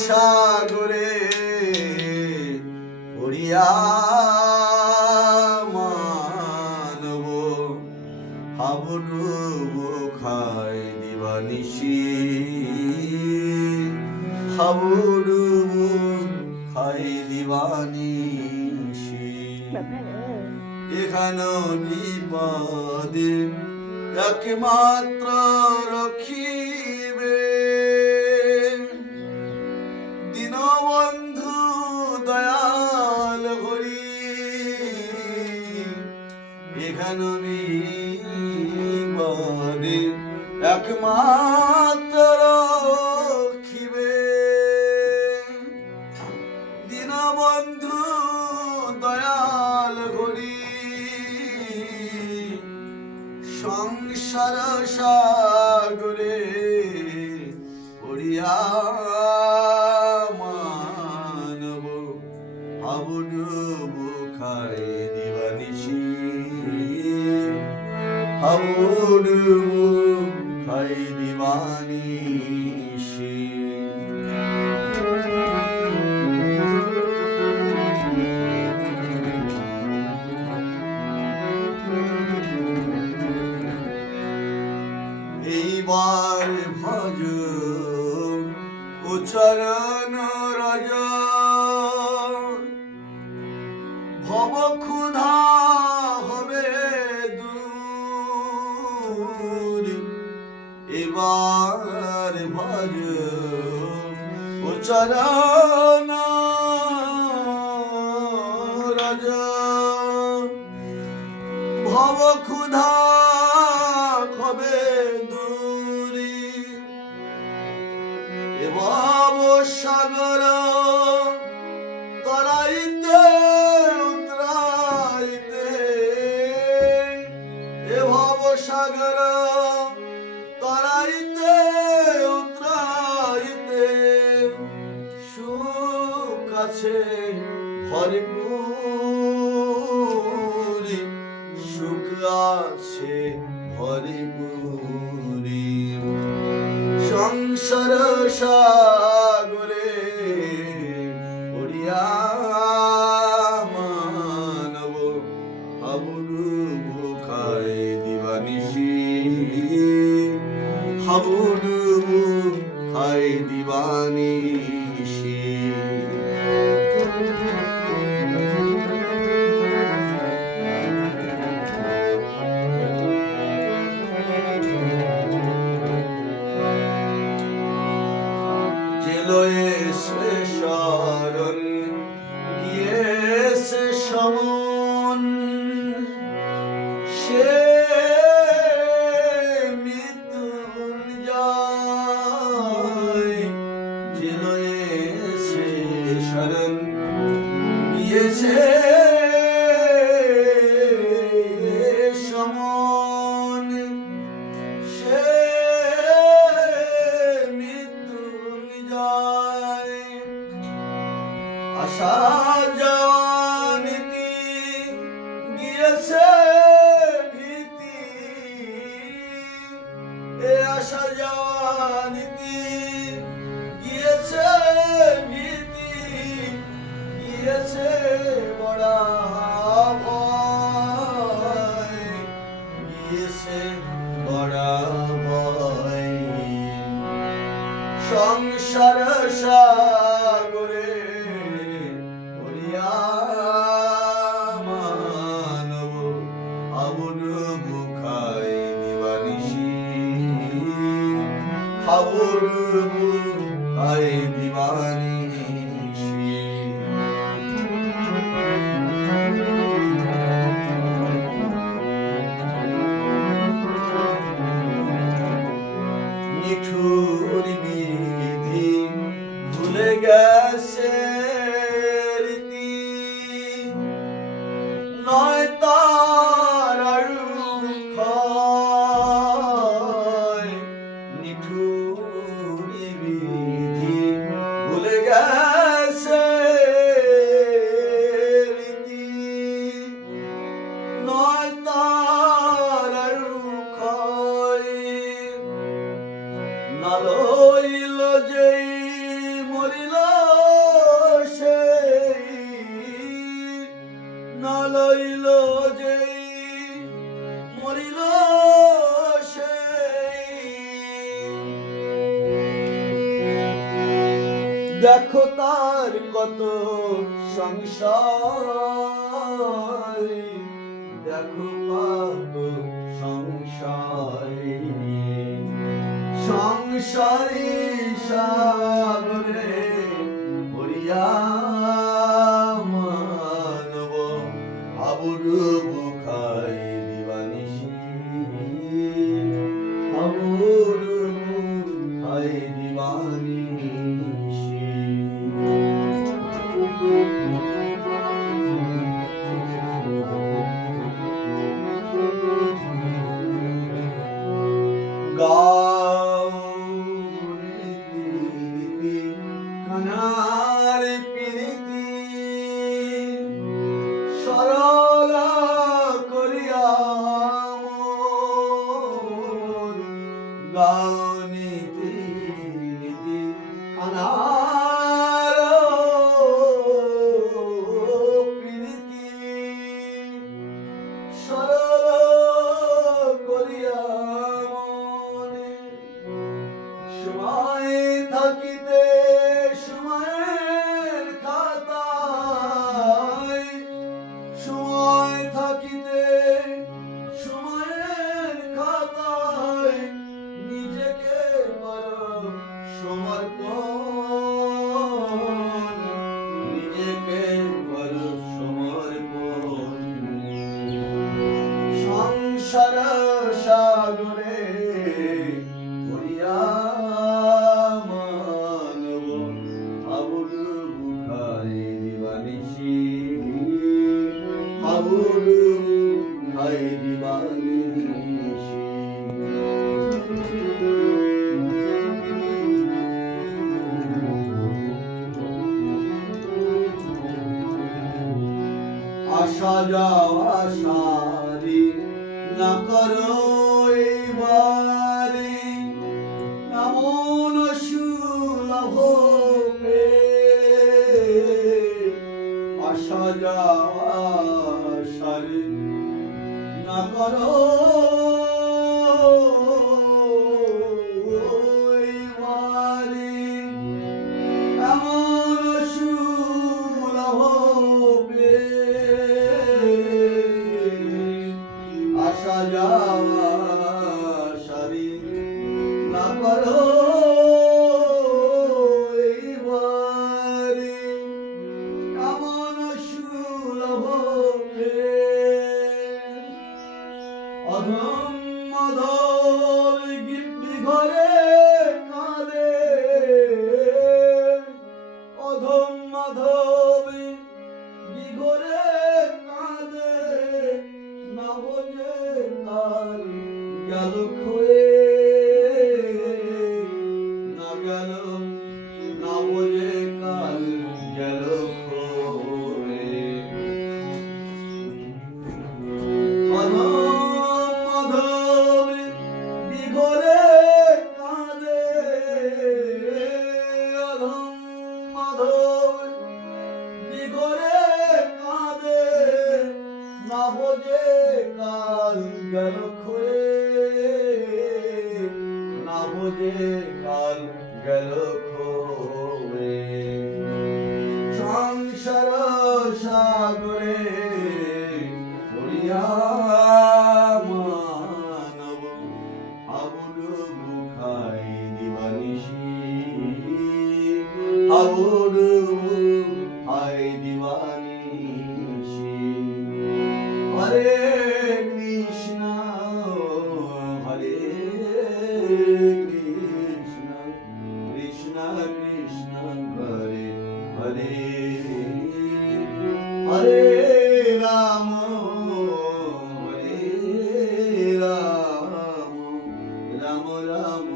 সাগরে পড়িয়া মানব হাবুডুব খায় দিবানিশি হাবুডুব খায় দিবানিশি এখানে বিপদে একমাত্র রখিবে দীনবন্ধু দয়াল হরি এখানে বিপদে একমাত্র রখিবে দীনবন্ধু দয়াল হরি সংসার সাগরে পড়িয়া মানব হাবুডুব খায় দিবানিশি হাবুডুব খায় দিবানিশি এইবার ভজ উচ্চারণ রাজ ভব ক্ষুধা হবে দূর এবার ভজ উচ্চারণ রাজ ভব ক্ষুধা হবে ভাব সাগর তরাইতে উতরাইতে এ ভাব সাগর তরাইতে উতরাইতে সুখ আছে ভরপুর সুখ আছে ভরপুর সংসার সাগরে পড়িয়া মানব হাবুডুব খায় দিবানিশি হাবুডুব খায় দিবানিশি লয়েছে শরণ গিয়েছে সমন সে মৃত্যুঞ্জয় যে লয়েছে শরণ গিয়েছে সমন সে আশা জানিতি গিয়েছে ভীতি এ আশা জানিতি গিয়েছে ভীতি গিয়েছে বড়া ভয় গিয়েছে বড়া ভয় সংসার সাগরে পড়িয়া মানব হাবুডুব খায় দিবানিশি হাবুডুব খায় দিবানিশি নিঠুর বিধি ভুলে গেছে রীতি নয় তার ক্ষয় নিঠুর বিধি ভুলে গেছে রীতি নয় তার ক্ষয় না লইল যেই দেখো তার কত সংসার, দেখো কত সংসার, সংসারী সাগরে পড়িয়া মানব হাবুডু বুখাই দিবানিশি, হাবুডু বুখাই দিবানিশি। কানার প্রীতি সরল করিয়া মন, গাওনিতি নীতি কানার প্রীতি সরল করিয়া মনে, সময় থাকিতে সময়ের খাতায়, সময় থাকিতে সময়ের খাতায় নিজেকে করো সমর্পণ, নিজেকে করো সমর্পণ। সংসার সাগরে পড়িয়া মানব হাবুডু বুখাই দিবানিশি, হাবুডু বুখাই দিবানিশি। আসা যাওয়া সারি না করো এইবারে, এমন সুলভ প্রেম। আসা যাওয়া সারি না করো এইবারে, এমন সুলভ প্রেম। আসা যাওয়া সারি না করো এইবারে, এমন সুলভ প্রেম। অধম মধর গিন্নি ঘরে কাঁদে, অধম মাধব বিঘরে কাঁদে, না বোঝে কাল গেল ক্ষয়ে, না গেল না বোঝে কাল গেল ক্ষয়ে। অধম মাধব বিঘরে কাঁদে, অধম মাধব বিঘরে কাঁদে, না বোঝে কাল গেল ক্ষয়ে, না বোঝে কাল গেল ক্ষয়ে। সংসার সাগরে পড়িয়া মানব হাবুডু বুখাই দিবানিশি, হাবুডু বুখাই দিবানিশি। হরে কৃষ্ণ হরে কৃষ্ণ, কৃষ্ণ কৃষ্ণ হরে হরে, হরে রাম হরে রাম, রাম রাম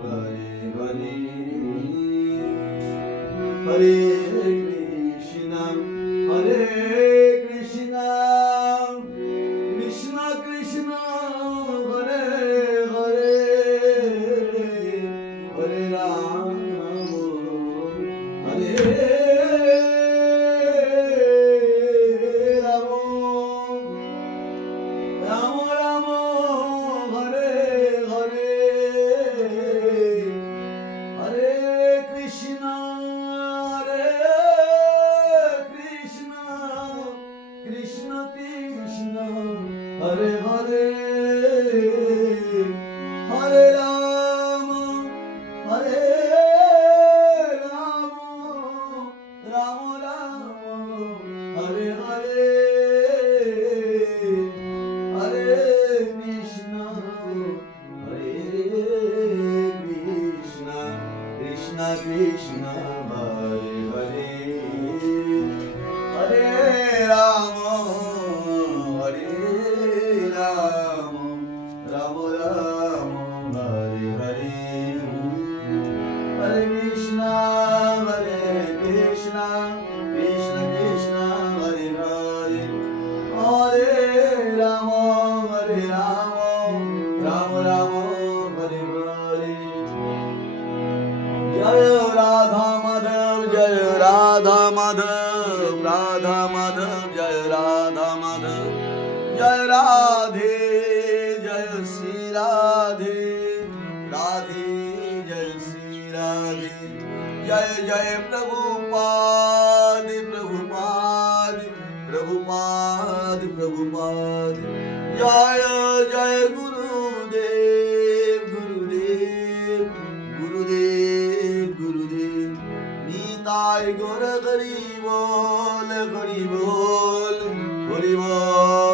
হরে হরে, হরে কৃষ্ণ হরে কৃষ্ণ, কৃষ্ণ কৃষ্ণ হরে হরে, হরে রাম হরে রাম, রাম রাম হরে হরে, হরে Krishna Hare Hare Hare Rama Hare Rama Rama Rama Hare Hare Hare Krishna Hare Krishna Krishna Krishna Hare Hare Hare Rama Hare Rama Rama Rama Hare Hare Hare Krishna Hare Krishna Krishna Krishna Hare Hare Hare Rama Hare Rama Rama Rama Hare Hare Jai Radha Madhav Jai Radha Madhav Radha Madhav Jai Radha Madhav Jai Radhe Jai Shri Radhe Radhe Jai Shri Radhe Jai Jai Prabhupada Prabhupada Prabhupada Prabhupada Jai Jai Gurudev Gurudev Gurudev Gurudev Nitai Gaur Hari Bol Hari Bol Hari Bol